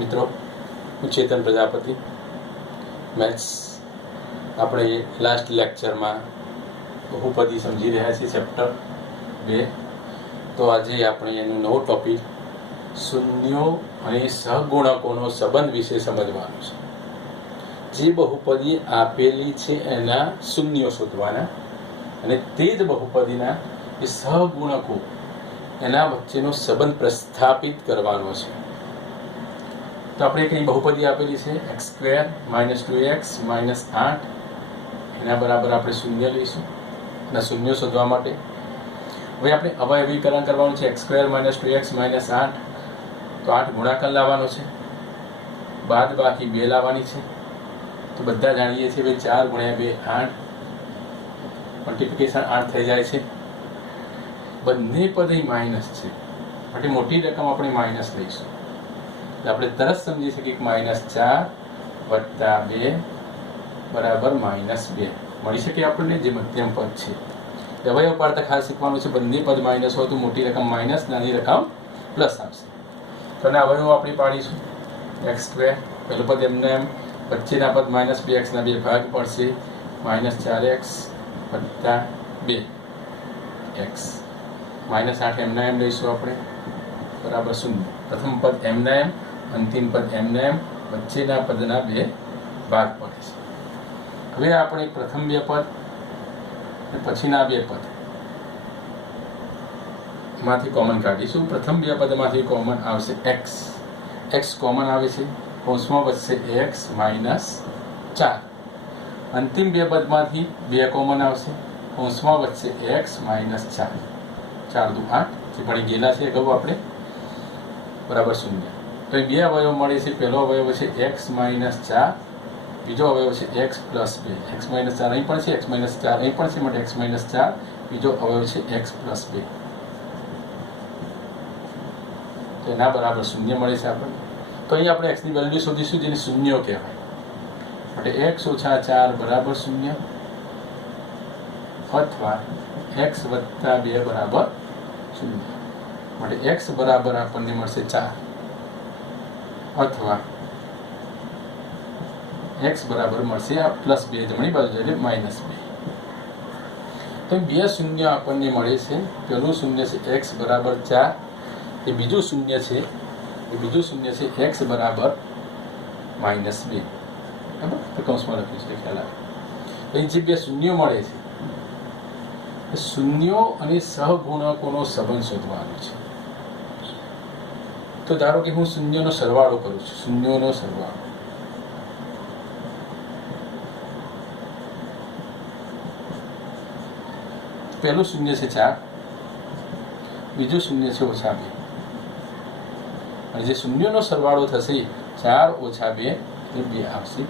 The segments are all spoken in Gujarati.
મિત્રો, હું ચેતન પ્રજાપતિ. મેથ્સ આપણે લાસ્ટ લેક્ચરમાં બહુપદી સમજી રહ્યા છીએ, ચેપ્ટર 2. તો આજે આપણે એનું નવો ટોપિક શૂન્યો અને સહગુણકોનો સંબંધ વિશે સમજવાનું છે. જે બહુપદી આપેલી છે એના શૂન્યો શોધવાના અને તે જ બહુપદીના એ સહગુણકો એના વચ્ચેનો સંબંધ પ્રસ્થાપિત કરવાનો છે. તો આપણે કઈ બહુપદી આપેલી છે x² - 2x - 8, એના બરાબર આપણે શૂન્ય લઈશું. અને શૂન્ય શોધવા માટે હવે આપણે અવયવીકરણ કરવાનું છે. x² - 2x - 8, તો 8 ગુણાકાર લાવવાનો છે, બાદ બાકી 2 લાવવાની છે. તો બધા જાણીએ છીએ 4 × 2 8, મલ્ટીપ્લિકેશન 8 થઈ જાય છે. બંને પદ અહીં માઇનસ છે માટે મોટી રકમ આપણે માઇનસ લઈશું. આપણે તરત સમજી શકીએ કે -4 + 2 બરાબર -2 મળી શકે આપણને, જે મધ્યમ પદ છે. અવયવ પાડતા ખાસ શીખવાનું છે, બંને પદ માઇનસ હોય તો મોટી રકમ માઇનસ, નાની રકમ પ્લસ આવશે. તો આના અવયવ આપણે પાડીશું. x² પહેલું પદ એમને એમ, વચ્ચેના પદ -2x ના 2 ભાગ પડશે, -4x + 2x, -8 એમના એમ લઈશું આપણે, બરાબર 0. પ્રથમ પદ એમના એમ, અંતિમ પદ એમના એમ, વચ્ચેના પદના 2 ભાગ પડે છે. હવે આપણે પ્રથમ 2 પદ અને પછીના 2 પદ માંથી કોમન કાઢીશું. પ્રથમ 2 પદમાંથી કોમન આવશે x કોમન આવે છે, કૌંસમાં વધશે x - 4. અંતિમ 2 પદમાંથી 2 કોમન આવશે, કૌંસમાં વધશે x - 4. 4 × 8 જે ભણી ગયેલા છે અગાઉ આપણે, બરાબર 0. તો અહીં 2 અવયવ મળે છે. પહેલો અવયવ છે x - 4, બીજો અવયવ છે x + 2. x - 4 અહીં પણ છે, x - 4 અહીં પણ છે, માટે x - 4. બીજો અવયવ છે x + 2, તો એના બરાબર 0 મળે છે આપણને. તો અહીં આપણે x ની વેલ્યુ શોધીશું, જેને શૂન્યો કહેવાય. માટે x - 4 બરાબર 0 અથવા x + 2 બરાબર 0. માટે x બરાબર આપણને મળશે 4 અથવા x બરાબર મળશે આ +2 જમણી બાજુ એટલે -2. તો 2 શૂન્ય આપણને મળે છે. પહેલું શૂન્ય છે x બરાબર 4, એ બીજું શૂન્ય છે x બરાબર -2. બરાબર, તો કૌંસમાં લખ્યું છે, ખ્યાલ આવે. અહીં જે 2 શૂન્યો મળે છે એ શૂન્યો અને સહગુણકોનો સંબંધ શોધવાનો છે. તો ધારો કે હું શૂન્યનો સરવાળો કરું છું. શૂન્યોનો સરવાળો, પહેલું શૂન્ય છે 4, બીજું શૂન્ય છે -2. અને જે શૂન્યનો સરવાળો થશે 4 - 2 એટલે 2 આવશે.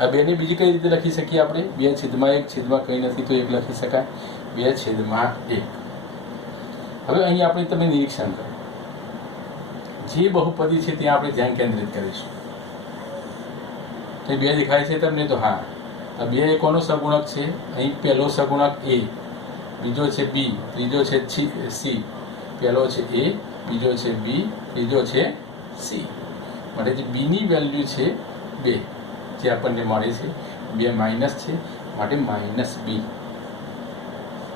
આ 2 ને બીજી કઈ રીતે લખી શકીએ આપણે? 2/1 છેદમાં કંઈ નથી તો 1 લખી શકાય, 2/1. હવે અહીં આપણે તમે નિરીક્ષણ કરો, જે બહુપદી છે ત્યાં આપણે ધ્યાન કેન્દ્રિત કરીશું. તો 2 દેખાય છે તમને? તો હા, આ 2 એ કોનો સગુણક છે? અહીં પહેલો સગુણક a, બીજો છે b, ત્રીજો છે c. પહેલો છે a, બીજો છે b, ત્રીજો છે c. માટે જે b ની વેલ્યુ છે 2, જે આપણને મળે છે 2 માઇનસ છે, માટે -b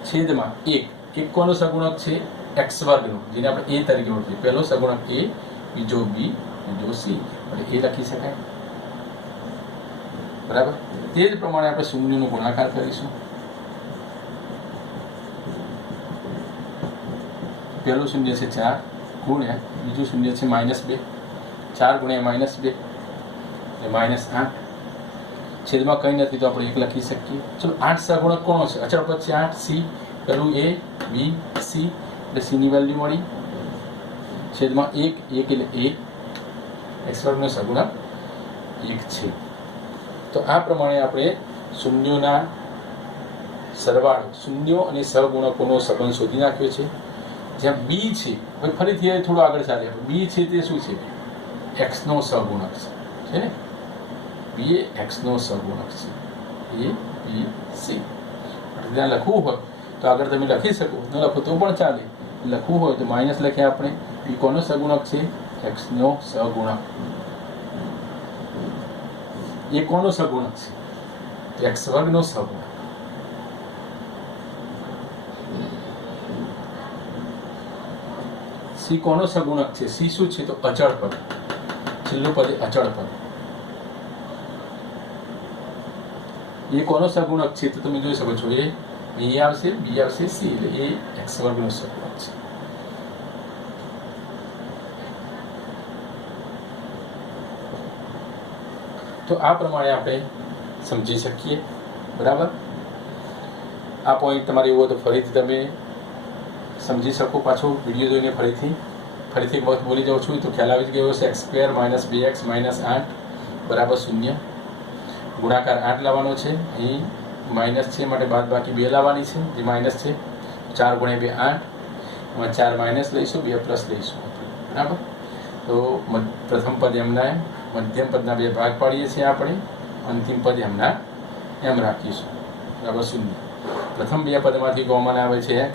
છેદમાં 1 કોનો સગુણક છે? x² નો, જેને આપણે a તરીકે ઓળખીએ. પહેલો સગુણક a, બીજો b, બીજો c, એટલે a લખી શકાય. બરાબર. તે જ પ્રમાણે આપણે શૂન્યનો ગુણાકાર કરીશું. પહેલું શૂન્ય છે 4 ગુણ્યા બીજું શૂન્ય છે -2, 4 × -2 એટલે -8. છેદમાં કંઈ નથી તો આપણે 1 લખી શકીએ. ચલો, 8 સગુણક કોનો છે? અચળ પદ છે 8, c. પહેલું a, b, c, એટલે c ની વેલ્યુ મળી. છેદમાં 1 એટલે a, x² નો સગુણક 1 છે. તો આ પ્રમાણે આપણે શૂન્યોના સરવાળો, શૂન્યો અને સહગુણકોનો સંબંધ શોધી નાખ્યો છે. જ્યાં b છે, હવે ફરીથી થોડું આગળ ચાલે. b છે તે શું છે? x નો સહગુણક છે ને? b એ x નો સહગુણક છે. a, b, c. ત્યાં લખવું હોય તો આગળ તમે લખી શકો, ન લખો તો પણ ચાલે. લખવું હોય તો માઇનસ લખ્યા આપણે. b કોનો સગુણક છે? x નો સહગુણક. એ કોનો સહગુણક છે? x વર્ગ નો સહગુણક. c કોનો સહગુણક છે? c શું છે? તો અચળ પદ. છેલ્લું પદ અચળ પદ. એ કોનો સહગુણક છે? તો તમે જોઈ શકો છો, એ b આવશે, b આવશે, c, એટલે એ x વર્ગ નો સહગુણક છે. તો આ પ્રમાણે આપણે સમજી શકીએ. બરાબર. આ પોઈન્ટ તમારે એવો તો ફરીથી તમે સમજી શકો. પાછો વિડીયો જોઈને ફરીથી એક વખત બોલી જાઉં છું તો ખ્યાલ આવી જ ગયો છે. x² - 2x - 8 બરાબર 0. ગુણાકાર 8 લાવવાનો છે. અહીં માઇનસ છે માટે બાદ બાકી 2 લાવવાની છે, જે માઇનસ છે. 4 × 2 8. એમાં 4 માઇનસ લઈશું, 2 પ્લસ લઈશું. બરાબર. તો પ્રથમ પદ એમના એમ, મધ્યમ પદના 2 ભાગ પાડીએ છીએ આપણે, અંતિમ પદ એમના એમ રાખીશું. બરાબર 0. પ્રથમ 2 પદમાંથી કોમન આવે છે x,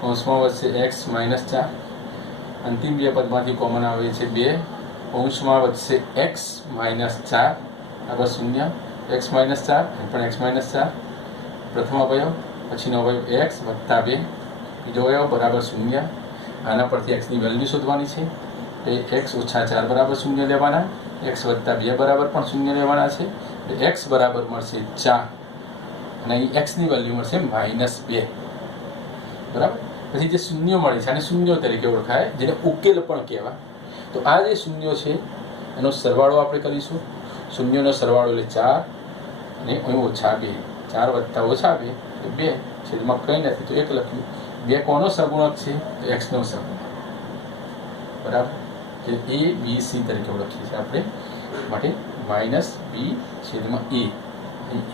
કૌંસમાં વધશે x - 4. અંતિમ 2 પદમાંથી કોમન આવે છે 2, કૌંસમાં વધશે x - 4. બરાબર 0. x - 4 પણ x - 4. પ્રથમ અવયવ, પછીનો અવયવ x + 2, બીજો અવયવ બરાબર 0. આના પરથી x ની વેલ્યુ શોધવાની છે. એ x - 4 બરાબર 0 લેવાના, x + 2 બરાબર પણ 0 લેવાના છે. એટલે x બરાબર મળશે 4 અને અહીં x ની વેલ્યુ મળશે -2. બરાબર. પછી જે શૂન્યો મળે છે આને શૂન્યો તરીકે ઓળખાય, જેને ઉકેલ પણ કહેવાય. તો આ જે શૂન્યો છે એનો સરવાળો આપણે કરીશું. શૂન્યોનો સરવાળો એટલે 4 અને અહીં -2. 4 + -2 એટલે 2. છેદમાં કંઈ નથી તો 1 લખ્યું. 2 કોનો સહગુણક છે? તો x નો સહગુણક. બરાબર. જે a b c તરીકે ઓળખીએ છીએ આપણે, માટે -b/a. અહીં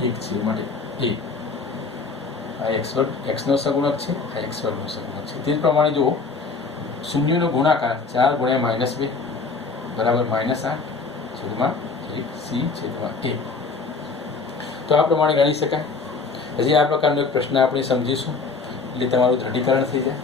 1 છે માટે a. આ x નો સહગુણક છે, આ x વર્ગનો સહગુણક છે. તે જ પ્રમાણે જુઓ, શૂન્યનો ગુણાકાર 4 × -2 બરાબર -8 છેદમાં 1c/a. તો આ પ્રમાણે ગણી શકાય. હજી આ પ્રકારનો એક પ્રશ્ન આપણે સમજીશું એટલે તમારું દ્રઢીકરણ થઈ જાય.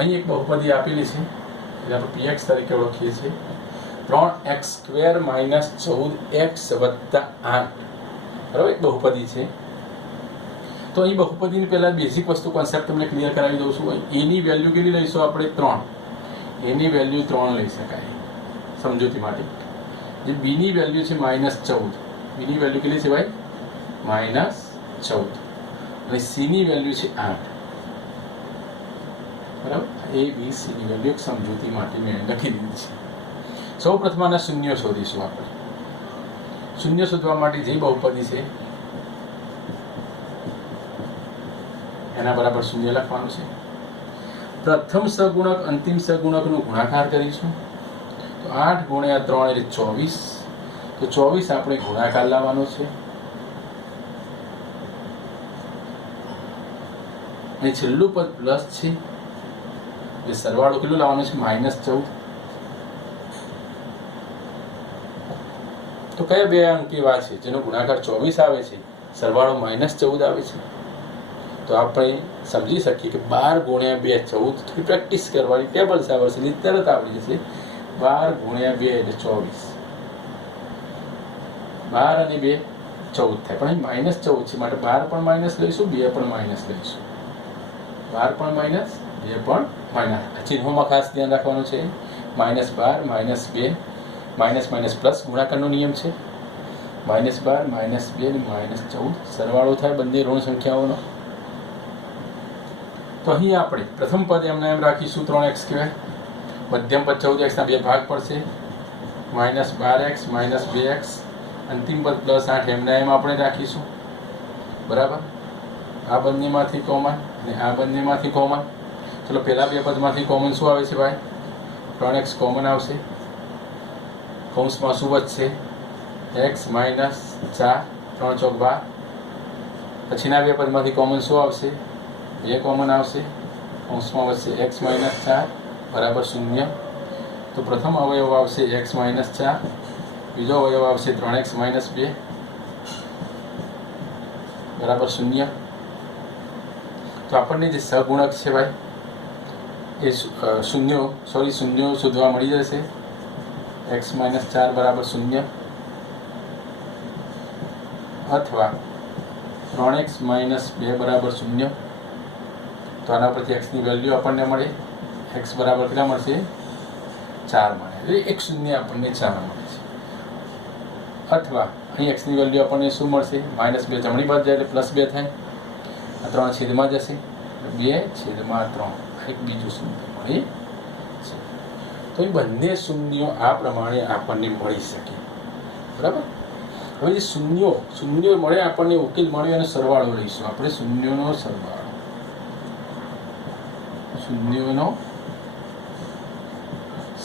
અહીં એક બહુપદી આપેલી છે, એટલે આપણે px તરીકે ઓળખીએ છીએ. 3x² - 14x + 8 બરાબર એક બહુપદી છે. તો અહીં બહુપદીની પહેલા બેઝિક વસ્તુ કોન્સેપ્ટ તમને ક્લિયર કરાવી દઉં છું. a ની વેલ્યુ કેટલી લઈશું આપણે? 3. a ની વેલ્યુ 3 લઈ શકાય સમજૂતી માટે. જે b ની વેલ્યુ છે -14. b ની વેલ્યુ કેટલી છે ભાઈ? -14. અને c ની વેલ્યુ છે 8. બરાબર. a b c ની વેલ્યુ એક સમજૂતી માટે મેં લખી દીધી છે. સૌ પ્રથમ આના શૂન્ય શોધીશું આપણે. શૂન્ય શોધવા માટે જે બહુપદી છે એના બરાબર શૂન્ય લખવાનું છે. પ્રથમ સહગુણક અંતિમ સહગુણકનો ગુણાકાર કરીશું. તો 8 × 3 એટલે 24. તો 24 આપણે ગુણાકાર લાવવાનો છે. અને છેલ્લું પદ પ્લસ છે એટલે સરવાળો કેટલું લાવવાનો છે? -14. તો કયા બે અંક એવા છે જેનો ગુણાકાર 24 આવે છે, સરવાળો -14 આવે છે? તો આપણે સમજી શકીએ કે 12 × 2 = 14. થોડી પ્રેક્ટિસ કરવાની, ટેબલ્સ આવડશે એટલે તરત આવડી જશે. 12 × 2 એટલે 24. 12 અને 2 14 થાય, પણ અહીં -14 છે માટે 12 પણ માઇનસ લઈશું, 2 પણ માઇનસ લઈશું. 12 પણ માઇનસ, 2 પણ માઇનસ. ચિહ્નોમાં ખાસ ધ્યાન રાખવાનું છે. -12 -2 માઇનસ પ્લસ ગુણાકારનો નિયમ છે. -12 -2 અને -14 સરવાળો થાય બંને ઋણ સંખ્યાઓનો. તો અહીં આપણે પ્રથમ પદ એમના એમ રાખીશું 3x². મધ્યમ પદ 14x ના 2 ભાગ પડશે. -12x -2x. અંતિમ પદ +8 એમના એમ આપણે રાખીશું. બરાબર. આ બંનેમાંથી કોમન અને આ બંનેમાંથી કોમન. ચલો પહેલા 2 પદમાંથી કોમન શું આવે છે ભાઈ? 3x કોમન આવશે. કૌંસમાં શું વધશે? x માઇનસ 4, 3 ચોક 12. પછીના બે પદમાંથી કોમન શું આવશે? 2 કોમન આવશે. કૌંસમાં વધશે x માઇનસ 4 બરાબર 0. તો પ્રથમ અવયવ આવશે x માઇનસ 4, બીજો અવયવ આવશે 3x માઇનસ 2 બરાબર 0. તો આપણને જે સહગુણક છે ભાઈ એ શૂન્યો શોધવા મળી જશે. x માઇનસ 4 બરાબર 0 અથવા 3x માઇનસ 2 બરાબર 0. તો આના પરથી x ની વેલ્યુ આપણને મળે. x બરાબર કેટલા મળશે? 4 મળે. એટલે એક શૂન્ય આપણને 4 મળે છે. અથવા અહીં x ની વેલ્યુ આપણને શું મળશે? -2 જમણી બાજુ જાય એટલે +2 થાય. આ 3 છેદમાં જશે 2/3. એક બીજું શૂન્ય મળી છે. તો એ બંને શૂન્યો આ પ્રમાણે આપણને મળી શકે. બરાબર. હવે જે શૂન્યો મળે આપણને ઉકેલ મળ્યો અને સરવાળો લઈશું આપણે. શૂન્યોનો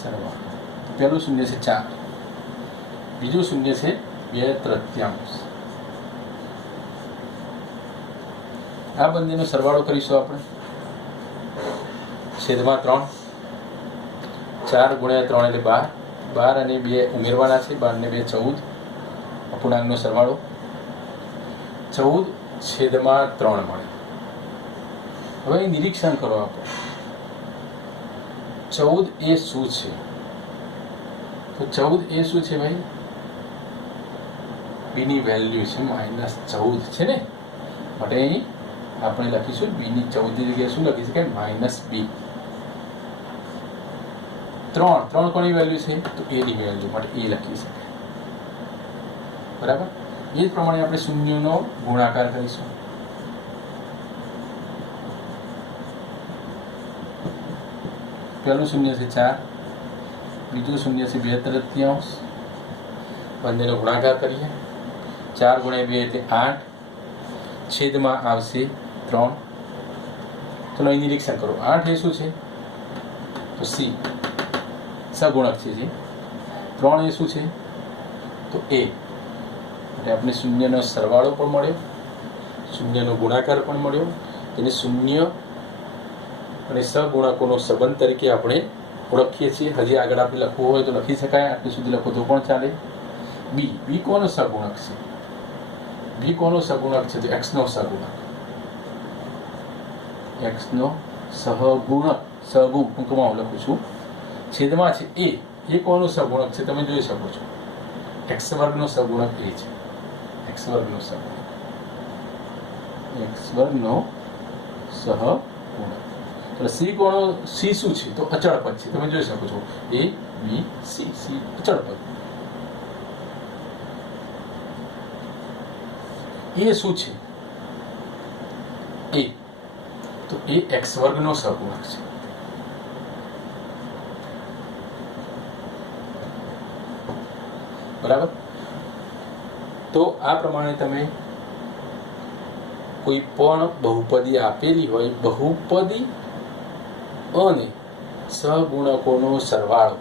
સરવાળો, પહેલું શૂન્ય છે 4, બીજું શૂન્ય છે 2/3. આ બંનેનો સરવાળો કરીશું આપણે. છેદમાં 3, 4 ગુણ્યા 3 એટલે 12. 12 અને 2 ઉમેરવાના છે. 12 ને 2 14. અપૂર્ણાંકનો સરવાળો 14/3 મળે. હવે અહીં નિરીક્ષણ કરો આપણે. 14 એ શું છે? તો 14 એ શું છે ભાઈ? b ની વેલ્યુ છે -14 છે ને. માટે અહીં આપણે લખીશું b ની 14 ની જગ્યાએ શું લખી શકાય? -b. 3 કોની વેલ્યુ છે? તો a ની વેલ્યુ, માટે a લખી શકાય. બરાબર. એ જ પ્રમાણે આપણે શૂન્યનો ગુણાકાર કરીશું. પહેલું શૂન્ય છે 4, બીજું શૂન્ય છે 2/3. બંનેનો ગુણાકાર કરીએ. 4 ગુણ્યા 2 એટલે 8. છેદમાં આવશે 3. ચલો અહીં નિરીક્ષણ કરો. 8 એ શું છે? તો c સગુણક છે. જે 3 એ શું છે? તો a. એટલે આપણે શૂન્યનો સરવાળો પણ મળ્યો, શૂન્યનો ગુણાકાર પણ મળ્યો. તેને શૂન્ય અને સગુણકોનો સંબંધ તરીકે આપણે ઓળખીએ છીએ. હજી આગળ આપણે લખવું હોય તો લખી શકાય. આટલું સુધી લખો તો પણ ચાલે. b કોનો સગુણક છે? b કોનો સગુણક છે? તો x નો સગુણક. x નો સહગુણક ટૂંકમાં હું લખું છું. છેદમાં છે a. એ કોનો સગુણક છે? તમે જોઈ શકો છો. x વર્ગનો સગુણક a છે. x વર્ગનો સહગુણક. એટલે c કોનો? c શું છે? તો અચળ પદ છે. તમે જોઈ શકો છો a b c. c અચળ પદ. એ શું છે? a. તો એ x વર્ગનો સહગુણક છે. બરાબર. તો આ પ્રમાણે તમે કોઈ પણ બહુપદી આપેલી હોય, બહુપદી અને સહગુણકોનો સરવાળો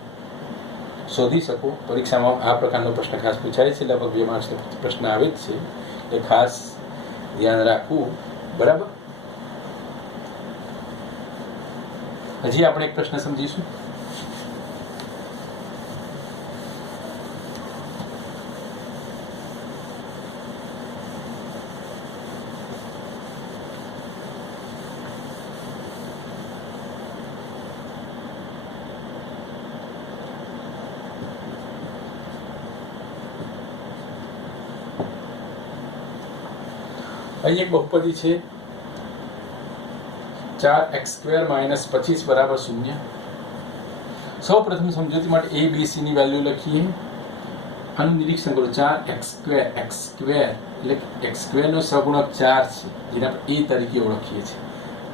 શોધી શકો. પરીક્ષામાં આ પ્રકારનો પ્રશ્ન ખાસ પૂછાય છે. લગભગ 2 માર્ક્સનો પ્રશ્ન આવે જ છે. એ ખાસ ધ્યાન રાખવું. બરાબર. હજી આપણે એક પ્રશ્ન સમજીશું. અહીં એક બહુપદી છે 4x² - 25 બરાબર 0. સૌ પ્રથમ સમજૂતી માટે a b c ની વેલ્યુ લખીએ. આનું નિરીક્ષણ કરો. 4x² એટલે x² નો સહગુણક 4 છે, જેને આપણે a તરીકે ઓળખીએ છીએ.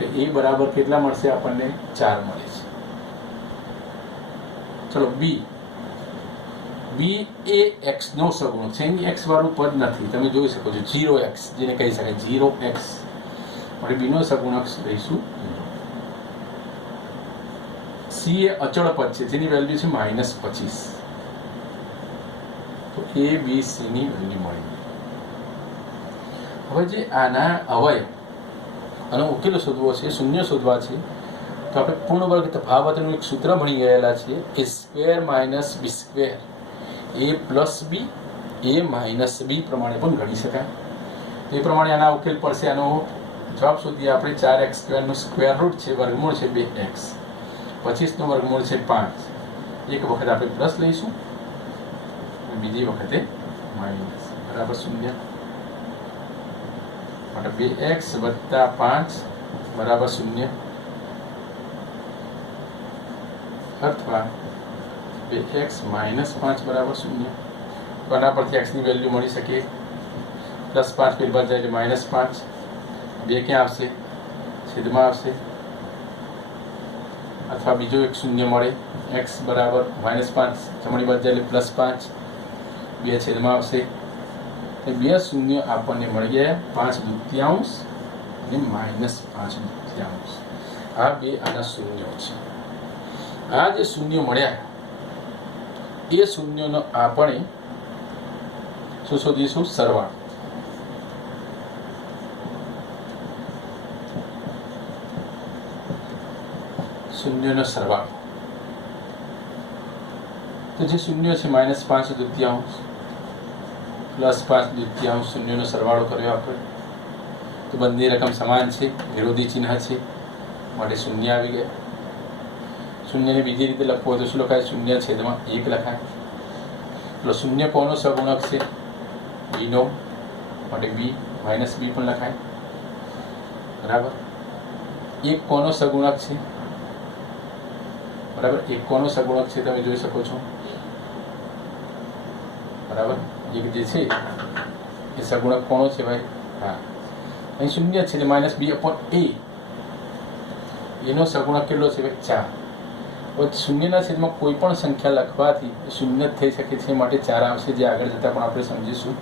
એટલે a બરાબર કેટલા મળશે? આપણને 4 મળે છે. ચલો b એ x નો સહગુણક છે. અહીં x વાળું પદ નથી. તમે જોઈ શકો છો 0x, જેને કહી શકાય 0x. માટે b નો સહગુણક લઈશું. c એ અચળ પદ છે, જેની વેલ્યુ છે -25. A B C ની વેલ્યુ મળી. હવે જે આના અવયવ અને ઉકેલો શોધવો છે, શૂન્ય શોધવા છે, તો આપણે પૂર્ણ વર્ગ તફાવતનું એક સૂત્ર ભણી ગયેલા છીએ, a square minus B square a plus B a minus B પ્રમાણે પણ ગણી શકાય. તો એ પ્રમાણે આના ઉકેલ પડશે. આનો જવાબ શોધીએ આપણે. 4x સ્ક્વેરનું સ્ક્વેર રૂટ છે, વર્ગમૂળ છે 2x, 25નું વર્ગમૂળ છે 5. એક વખત આપણે પ્લસ લઈશું, બીજી વખતે માઇનસ, બરાબર 0. માટે 2x વત્તા 5 બરાબર 0, અથવા 2x માઇનસ 5 બરાબર 0. તો આના પરથી x ની વેલ્યુ મળી શકે. પ્લસ 5 ફેર બાદ જાય એટલે માઇનસ 5. 2 ક્યાં આવશે? છેદમાં આવશે. અથવા બીજો એક શૂન્ય મળે, x બરાબર માઇનસ 5 જમણી બાજુ જાય એટલે પ્લસ 5. 2 છેદમાં આવશે. એ 2 શૂન્ય આપણને મળી ગયા, 5/2 અને માઇનસ 5/2. આ બે આના શૂન્યો છે. આ જે શૂન્ય મળ્યા એ શૂન્યનો આપણે શું શોધીશું? સરવાળો. શૂન્યનો સરવાળો. તો જે શૂન્ય છે -5/2 પ્લસ 5/2, શૂન્યનો સરવાળો કર્યો આપણે. તો બંને રકમ સમાન છે, વિરોધી ચિહ્ન છે, માટે શૂન્ય આવી ગયા. શૂન્યને બીજી રીતે લખવું હોય તો શું લખાય? 0/1 લખાય. એટલે શૂન્ય કોનો સગુણક છે? બીનો, માટે બી માઇનસ બી પણ લખાય, બરાબર. 1 કોનો સગુણક છે? બરાબર, 1 કોનો સગુણક છે તમે જોઈ શકો છો, બરાબર. 1 જે છે એ સગુણક કોનો છે ભાઈ? હા, અહીં શૂન્ય છે એટલે -b/a. એનો સગુણક કેટલો છે ભાઈ? 4. હવે શૂન્યના છેદમાં કોઈ પણ સંખ્યા લખવાથી શૂન્ય જ થઈ શકે છે, માટે 4 આવશે, જે આગળ જતાં પણ આપણે સમજીશું.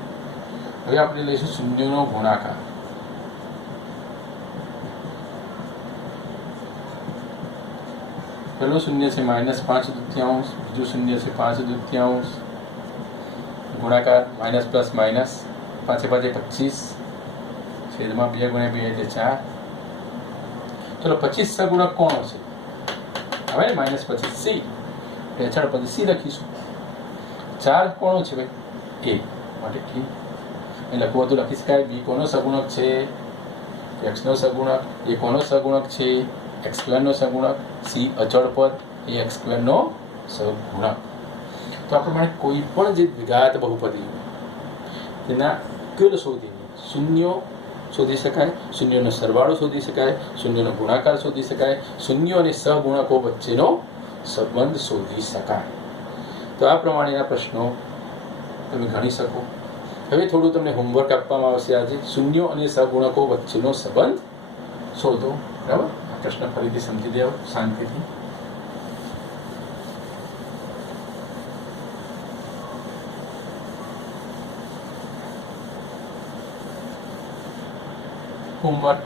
હવે આપણે લઈશું શૂન્યનો ગુણાકાર. પહેલું શૂન્ય છે -5/2, બીજું શૂન્ય છે 5/2, ગુણાકાર માઇનસ પ્લસ માઇનસ, 5 5 25, છેદમાં 2 × 2 એટલે 4. ચલો 25 સગુણક કોનો છે? હવે ને -25c, હેઠળ પછી c લખીશું. 4 કોનો છે ભાઈ? a, માટે a. એ લખવું તો લખી શકાય. b કોનો સગુણક છે? x no સગુણક. a કોનો સગુણક છે? x² નો સગુણક. c અચળ પદ, એ x² નો સગુણક. તો આપણે કોઈ પણ જે દ્વિઘાત બહુપદી તેના ઉકેલ શોધીને શૂન્યો શોધી શકાય, શૂન્યનો સરવાળો શોધી શકાય, શૂન્યનો ગુણાકાર શોધી શકાય, શૂન્યો અને સહગુણકો વચ્ચેનો સંબંધ શોધી શકાય. તો આ પ્રમાણેના પ્રશ્નો તમે ગણી શકો. હવે થોડું તમને હોમવર્ક આપવામાં આવશે આજે. શૂન્યો અને સહગુણકો વચ્ચેનો સંબંધ શોધો, બરાબર. આ પ્રશ્ન ફરીથી સમજી દેવો શાંતિથી. હોમવર્ક